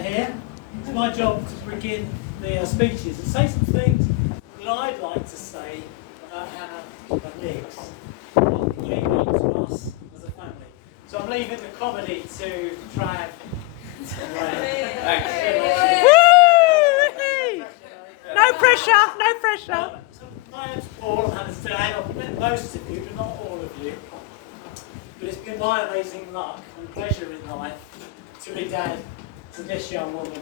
Hannah here. It's my job to begin the speeches and say some things that I'd like to say about Hannah and Migz. What they mean to us as a family. So I'm leaving the comedy to try and... No pressure, no pressure. So my name's Paul, I'm Hannah's dad. I've met most of you, but not all of you. But it's been my amazing luck and pleasure in life to be dad to this young woman,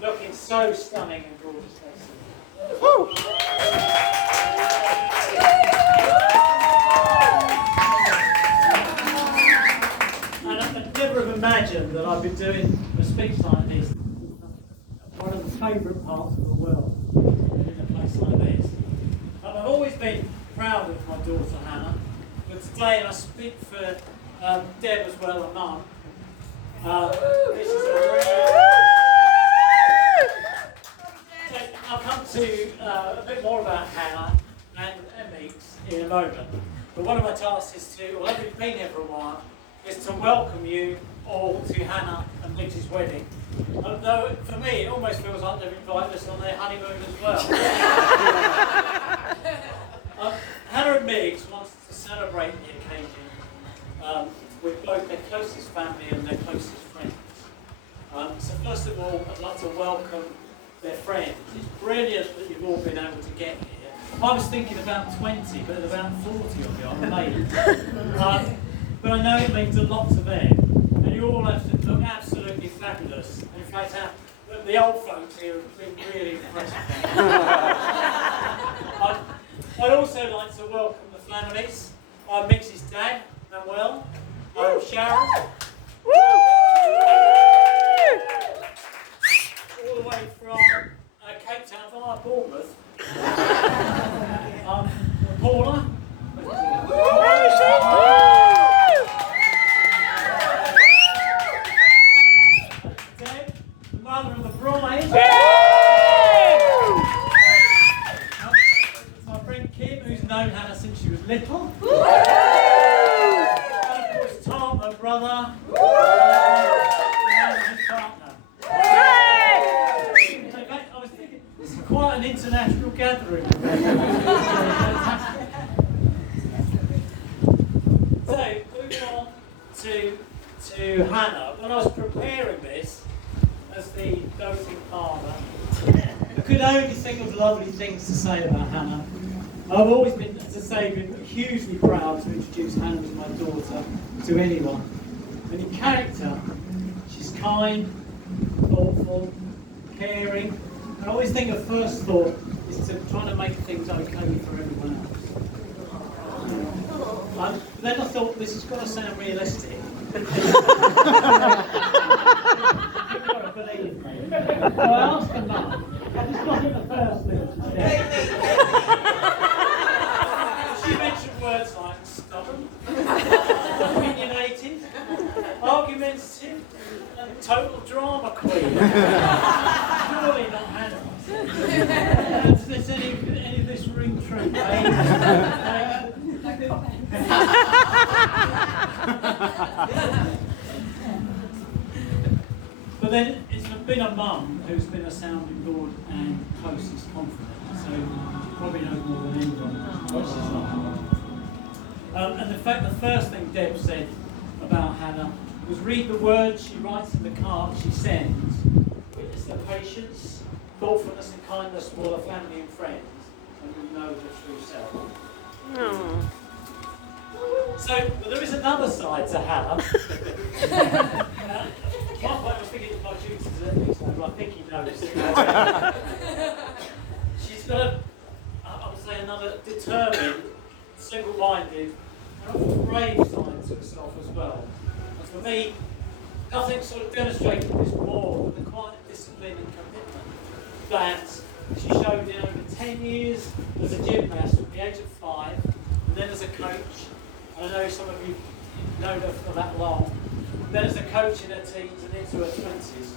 looking so stunning and gorgeous. And I'd never have imagined that I'd be doing a speech like this, one of the favourite parts of the world, in a place like this. And I've always been proud of my daughter Hannah, but today I speak for Deb as well, and Mum. This is a so I'll come to a bit more about Hannah and Migz in a moment. But one of my tasks is to, although we've been here for a while, is to welcome you all to Hannah and Migz's wedding. Although for me it almost feels like they've invited us on their honeymoon as well. Hannah and Migz wants to celebrate the occasion with both their closest family and their closest friends. So first of all, I'd like to welcome their friends. It's brilliant that you've all been able to get here. I was thinking about 20, but about 40 of you, I'm amazed. But I know it means a lot to them, and you all have to look absolutely fabulous. In fact, the old folks here have been really impressed. I'd also like to welcome the families. Migz's dad, Manuel, Sharon, all the way from Cape Town, via Bournemouth, Paula, Deb, the mother of the bride, my friend Kim, who's known Hannah since she was little. My brother, and his partner. I was thinking, this is quite an international gathering. So, moving on to Hannah. When I was preparing this, as the doting father, I could only think of lovely things to say about Hannah. I've always been hugely proud to introduce Hannah as my daughter to anyone. And in character, she's kind, thoughtful, caring. And I always think her first thought is to try to make things okay for everyone else. But then I thought, this has got to sound realistic. You've got to believe me. So I asked her mum, it's not in the first thing she said. She mentioned words like stubborn, opinionated, argumentative, and total drama queen. Surely not Hannah. Does any of this ring true? But then it's been a mum who's been a sounding board and closest confidant, so she probably knows more than anyone, but she's not. And in fact, the first thing Deb said about Hannah was read the words she writes in the card she sends. Witness the patience, thoughtfulness and kindness for the family and friends, and you know the true self. So, but there is another side to Hannah. At one point I was thinking my duties at least, but I think he knows. She's got I would say, another determined, single-minded, and often brave side to herself as well. And for me, nothing sort of demonstrated this more than the quiet discipline and commitment that she showed in over 10 years as a gymnast from the age of 5, and then as a coach. I know some of you know her for that long. Then as a coach in her teens and into her 20s.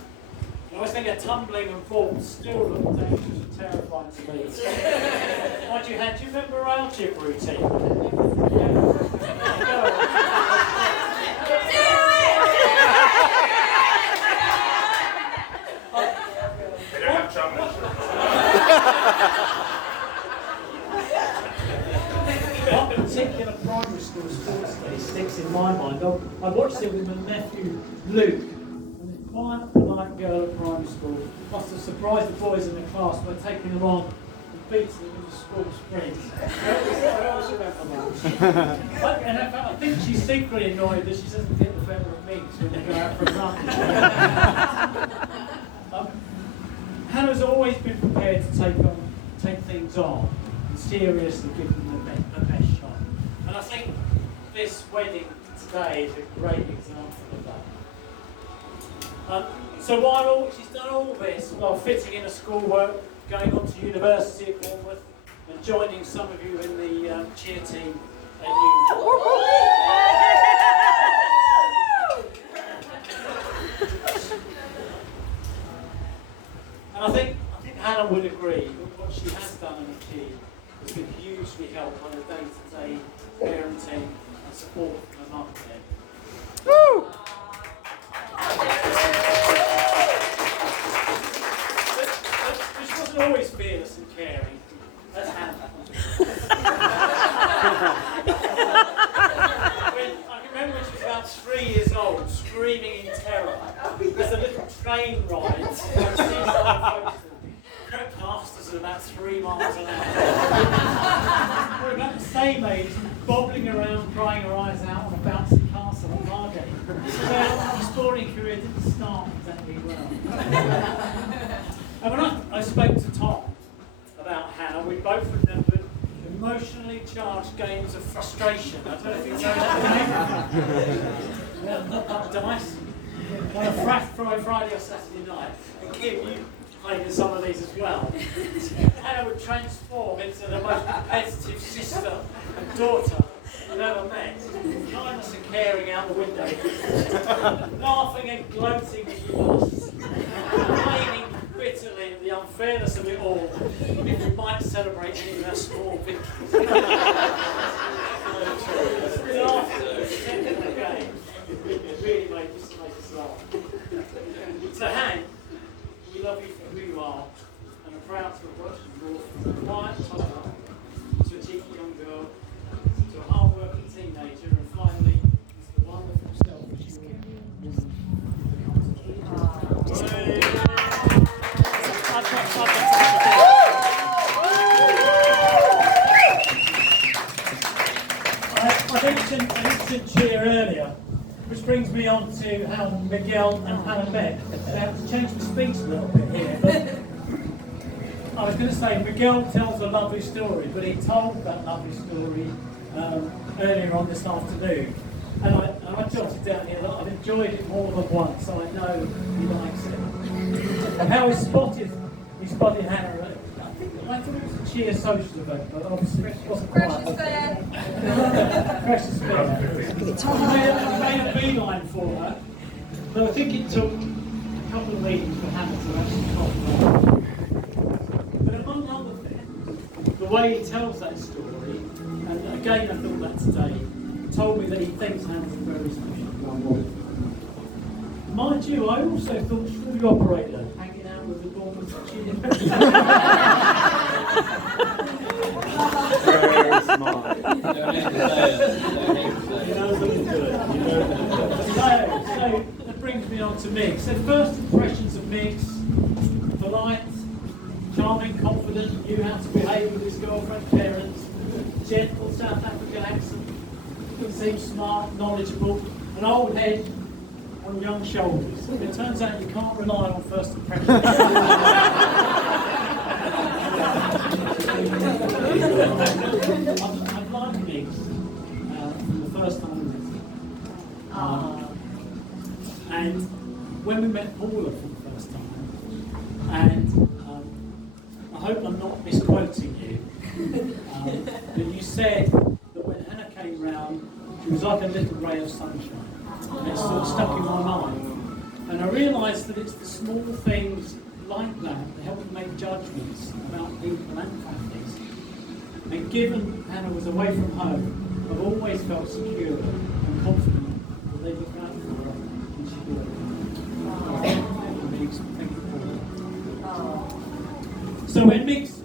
I always think her tumbling and falls still look dangerous and terrifying to me. Mind you, do you remember our gym routine? watched it with my nephew Luke, and this quiet, polite girl at primary school must have surprised the boys in the class by taking them on and beating them in the school sprints. I always remember that. And in fact, I think she's secretly annoyed that she doesn't get the better of Migz when they go out for a run. Hannah's always been prepared to take things on and seriously give them the best shot. And I think this wedding today is a great example of that. So while she's done all this while fitting in a schoolwork, going on to university at Bournemouth, and joining some of you in the cheer team at And I think Hannah would agree that what she has done and achieved has been hugely helped by the day-to-day parenting and support from her mum there. Woo! But she wasn't always fearless and caring. That's Hannah. I can remember when she was about 3 years old, screaming in terror as a little train ride crept past us at about 3 miles an hour. We're about the same age, bobbling around, crying her eyes out on a bouncy castle at Margate. So our exploring career didn't start exactly well. And when I spoke to Tom about Hannah, we both remembered emotionally charged games of frustration. I don't know if you know that game. Not that dice. On a Friday or Saturday night. And Kim, you played in some of these as well. Hannah would transform into the most competitive sister and daughter I've ever met. Kindness and caring out the window. Laughing and gloating as we lost. Complaining bitterly at the unfairness of it all, if we might celebrate any of our small victories. Laughter at the game. It really made us laugh. So, Han, we love you for who you are, and are proud to have watched you grow from a quiet toddler to a cheeky young girl, to a hard-working teenager, and finally, to the wonderful selfish woman you've become. I mentioned cheer earlier, which brings me on to how Miguel and Hannah met. I have to change the speech a little bit here, but I was going to say Miguel tells a lovely story, but he told that lovely story earlier on this afternoon, and I jotted down here that I've enjoyed it more than once, so I know he likes it. And how he spotted Hannah. I thought it was a cheer social event, but obviously it wasn't quite. Precious fair. Precious fair. I made a beeline for her, but I think it took a couple of meetings for Hannah to actually cop her. But among other things, the way he tells that story, and again I thought that today, told me that he thinks Hannah's a very special one. Mind you, I also thought through operator, hanging out with the Bournemouth cheer. Very smart. So that brings me on to Migz. So first impressions of Migz: polite, charming, confident, knew how to behave with his girlfriend's parents, gentle South African accent, he seems smart, knowledgeable, an old head on young shoulders. It turns out you can't rely on first impressions. I've liked Migz from the first time we met. And when we met Paula for the first time, and I hope I'm not misquoting you, but you said that when Hannah came round, she was like a little ray of sunshine. And it sort of stuck in my mind. And I realised that it's the small things like that that help you make judgments about people and families. And given Hannah was away from home, I've always felt secure and confident that they'd look out for her and she'd do everything. So when Migz